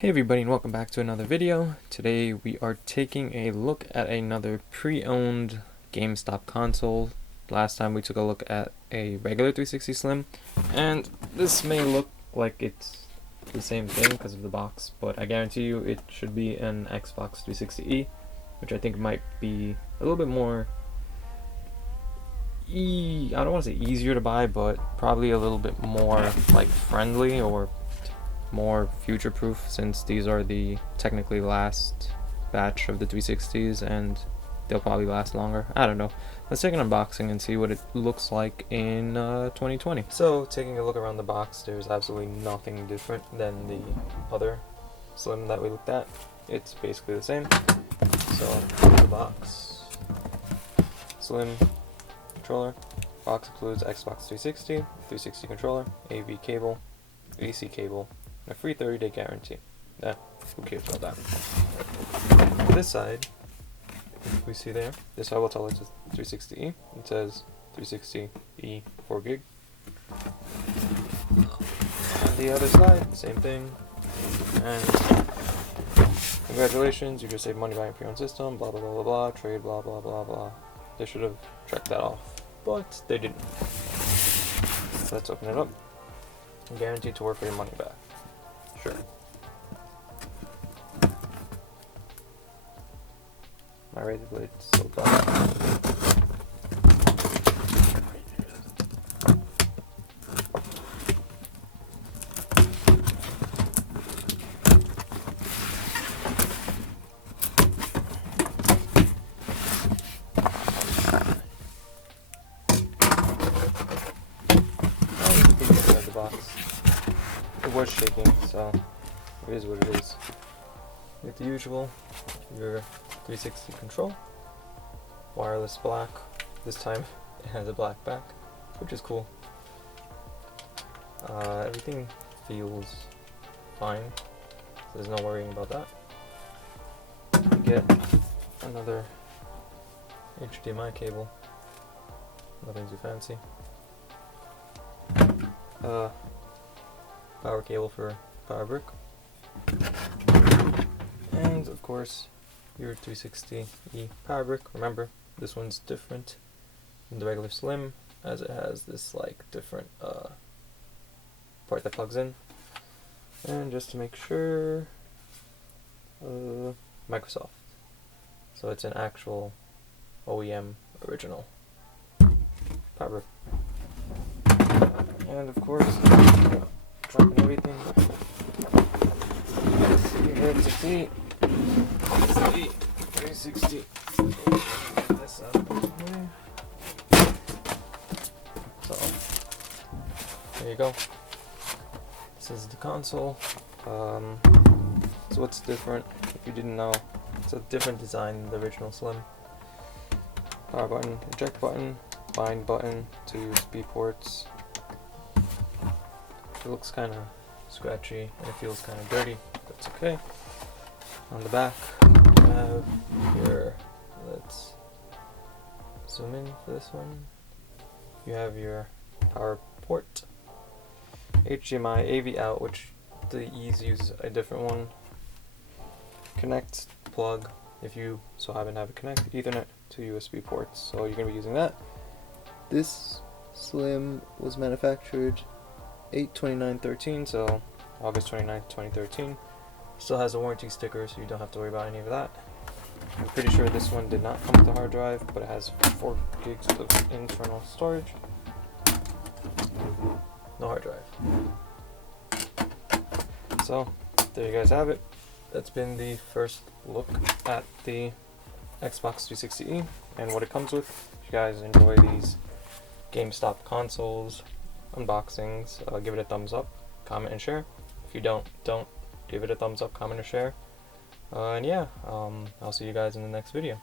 Hey everybody, and welcome back to another video. Today we are taking a look at another pre-owned GameStop console. Last time we took a look at a regular 360 Slim, and this may look like it's the same thing because of the box, but I guarantee you it should be an Xbox 360e, which I think might be a little bit more I don't want to say easier to buy, but probably a little bit more like friendly or more future-proof, since these are the technically last batch of the 360s and they'll probably last longer. I don't know. Let's take an unboxing and see what it looks like in 2020. So taking a look around the box, there's absolutely nothing different than the other Slim that we looked at. It's basically the same. So the box, Slim controller. Box includes Xbox 360, 360 controller, AV cable, AC cable, a free 30-day guarantee. Who cares about that? This side, if we see there, this side will tell us it's 360e. It says 360e 4 gig. On the other side, same thing. And congratulations, you just saved money buying a pre-owned system, blah blah blah blah blah, trade blah blah blah blah. They should have checked that off, but they didn't. So let's open it up. Guaranteed to work for your money back. Sure. My razor blade is so bad. The box. It was shaking, so it is what it is. With the usual, your 360 control, wireless black. This time it has a black back, which is cool. Everything feels fine, so there's no worrying about that. You get another HDMI cable, nothing too fancy. Power cable for power brick, and of course your 360e power brick. Remember, this one's different than the regular Slim, as it has this like different part that plugs in. And just to make sure, Microsoft, so it's an actual OEM original power brick. And of course, dropping everything. Here to see 360. This out of the way. So there you go. This is the console. So what's different? If you didn't know, it's a different design than the original Slim. Power button, eject button, bind button to USB ports. It looks kind of scratchy and it feels kind of dirty. That's okay. On the back, you have your, let's zoom in for this one. You have your power port, HDMI AV out, which the E's use a different one. Connect plug, if you so happen to have a connect, Ethernet to USB ports. So you're going to be using that. This Slim was manufactured 8/29/13, so August 29th, 2013. Still has a warranty sticker, so you don't have to worry about any of that. I'm pretty sure this one did not come with a hard drive, but it has 4 gigs of internal storage. No hard drive. So there you guys have it. That's been the first look at the Xbox 360e and what it comes with. If you guys enjoy these GameStop consoles unboxings, give it a thumbs up, comment and share. If you don't give it a thumbs up, comment or share. And yeah, I'll see you guys in the next video.